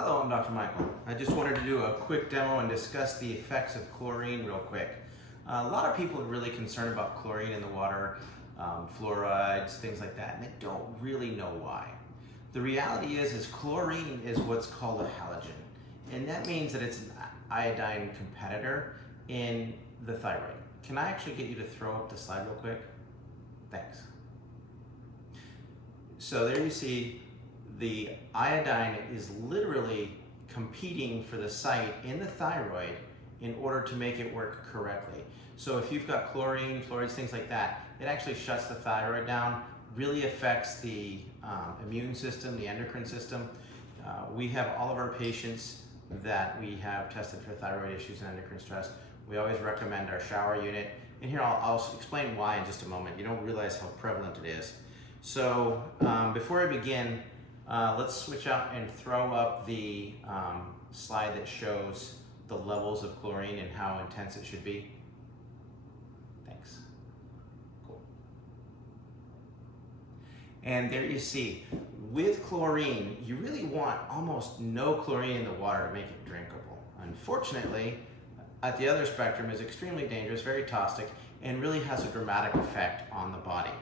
Hello, I'm Dr. Michael. I just wanted to do a quick demo and discuss the effects of chlorine real quick. A lot of people are really concerned about chlorine in the water, fluorides, things like that, and they don't really know why. The reality is chlorine is what's called a halogen, and that means that it's an iodine competitor in the thyroid. Can I actually get you to throw up the slide real quick? Thanks. So there you see the iodine is literally competing for the site in the thyroid in order to make it work correctly. So if you've got chlorine, fluorides, things like that, it actually shuts the thyroid down, really affects the immune system, the endocrine system. We have all of our patients that we have tested for thyroid issues and endocrine stress. We always recommend our shower unit. And here I'll explain why in just a moment. You don't realize how prevalent it is. So before I begin, let's switch out and throw up the slide that shows the levels of chlorine and how intense it should be. Thanks. Cool. And there you see, with chlorine, you really want almost no chlorine in the water to make it drinkable. Unfortunately, at the other spectrum is extremely dangerous, very toxic, and really has a dramatic effect on the body.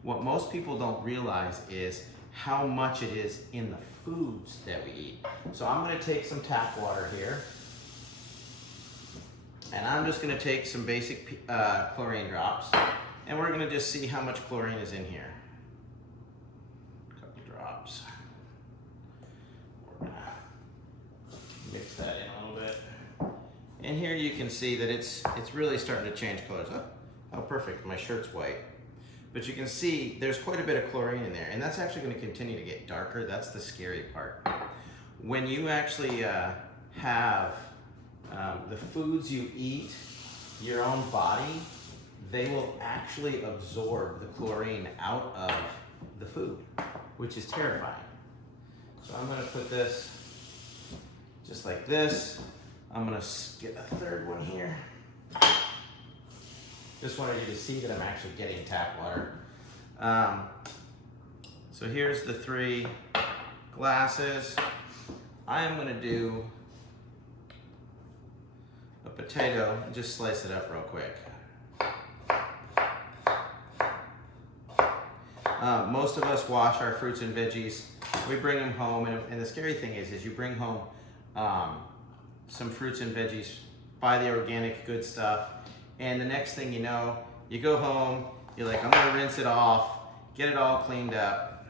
What most people don't realize is how much it is in the foods that we eat. So I'm going to take some tap water here, and I'm just going to take some basic chlorine drops, and we're going to just see how much chlorine is in here. A couple drops. We're going to mix that in a little bit. And here you can see that it's really starting to change colors. Oh, perfect, my shirt's white. But you can see there's quite a bit of chlorine in there, and that's actually going to continue to get darker. That's the scary part. When you actually have the foods you eat, your own body, they will actually absorb the chlorine out of the food, which is terrifying. So I'm going to put this just like this. I'm going to get a third one here. Just wanted you to see that I'm actually getting tap water. So here's the 3 glasses. I am going to do a potato and just slice it up real quick. Most of us wash our fruits and veggies. We bring them home, and the scary thing is you bring home some fruits and veggies, buy the organic good stuff, and the next thing you know, you go home, you're like, I'm gonna rinse it off, get it all cleaned up.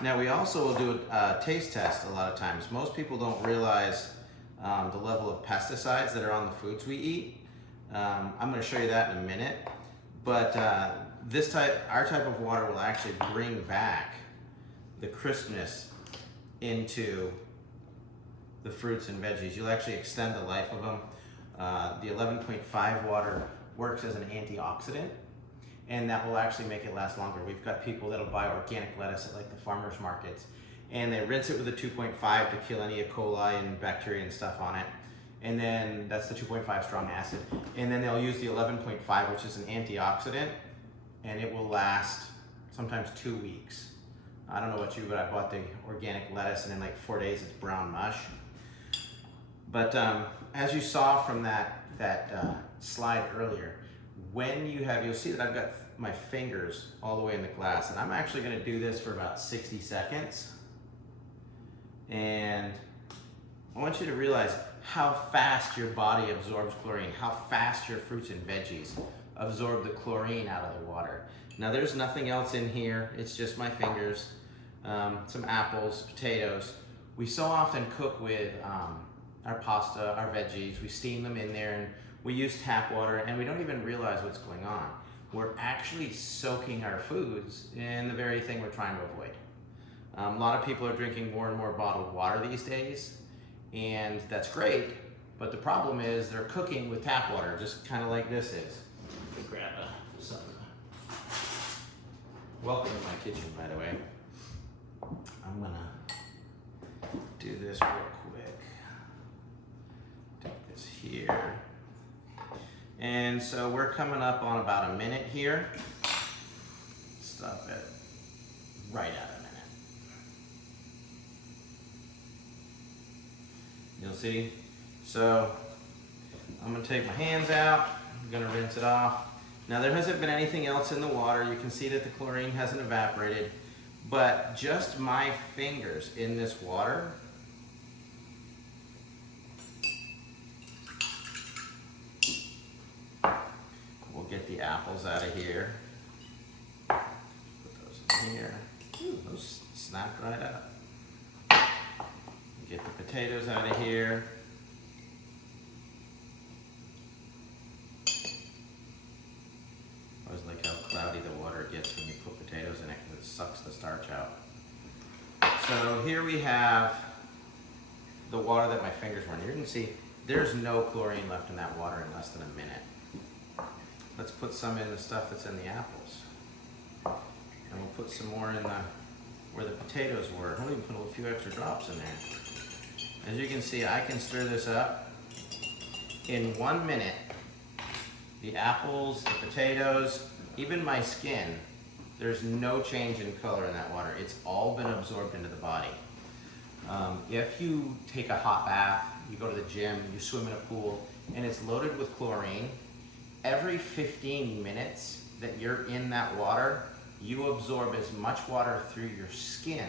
Now we also will do a taste test a lot of times. Most people don't realize the level of pesticides that are on the foods we eat. I'm gonna show you that in a minute, but our type of water will actually bring back the crispness into the fruits and veggies. You'll actually extend the life of them. The 11.5 water works as an antioxidant, and that will actually make it last longer. We've got people that'll buy organic lettuce at like the farmers markets, and they rinse it with a 2.5 to kill any E. coli and bacteria and stuff on it. And then that's the 2.5 strong acid. And then they'll use the 11.5, which is an antioxidant, and it will last sometimes 2 weeks. I don't know about you, but I bought the organic lettuce, and in like 4 days it's brown mush. But as you saw from that slide earlier, you'll see that I've got my fingers all the way in the glass, and I'm actually going to do this for about 60 seconds. And I want you to realize how fast your body absorbs chlorine, how fast your fruits and veggies absorb the chlorine out of the water. Now there's nothing else in here, it's just my fingers, some apples, potatoes. We so often cook with our pasta, our veggies, we steam them in there, and we use tap water, and we don't even realize what's going on. We're actually soaking our foods in the very thing we're trying to avoid. A lot of people are drinking more and more bottled water these days, and that's great, but the problem is they're cooking with tap water, just kind of like this is. Let me grab some. Welcome to my kitchen, by the way. I'm gonna do this real quick. Take this here. And so we're coming up on about a minute here. Stop at right at a minute. You'll see. So I'm gonna take my hands out. I'm gonna rinse it off. Now there hasn't been anything else in the water. You can see that the chlorine hasn't evaporated, but just my fingers in this water will get the apples out of here. Put those in here. Ooh, those snapped right up. Get the potatoes out of here. I always like how cloudy the water gets when you put potatoes in it because it sucks the starch out. So here we have the water that my fingers were in. You can see there's no chlorine left in that water in less than a minute. Let's put some in the stuff that's in the apples. And we'll put some more in where the potatoes were. I'll even put a few extra drops in there. As you can see, I can stir this up. In 1 minute, the apples, the potatoes, even my skin, there's no change in color in that water. It's all been absorbed into the body. If you take a hot bath, you go to the gym, you swim in a pool, and it's loaded with chlorine, every 15 minutes that you're in that water, you absorb as much water through your skin.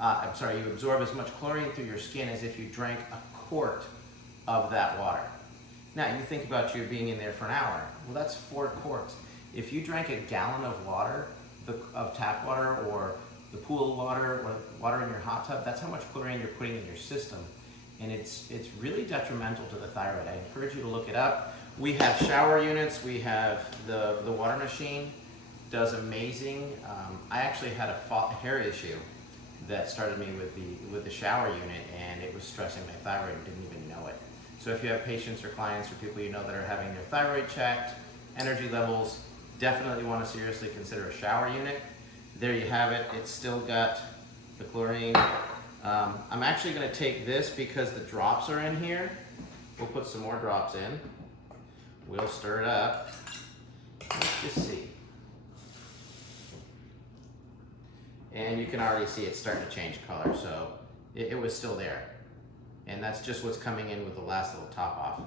You absorb as much chlorine through your skin as if you drank a quart of that water. Now, you think about you being in there for an hour. Well, that's 4 quarts. If you drank a gallon of water, of tap water, or the pool water, or water in your hot tub, that's how much chlorine you're putting in your system. And it's really detrimental to the thyroid. I encourage you to look it up. We have shower units. We have the water machine, does amazing. I actually had a hair issue that started me with the shower unit, and it was stressing my thyroid and didn't even know it. So if you have patients or clients or people you know that are having their thyroid checked, energy levels, definitely want to seriously consider a shower unit. There you have it. It's still got the chlorine. I'm actually going to take this because the drops are in here. We'll put some more drops in. We'll stir it up. Let's just see. And you can already see it's starting to change color, so it was still there. And that's just what's coming in with the last little top off.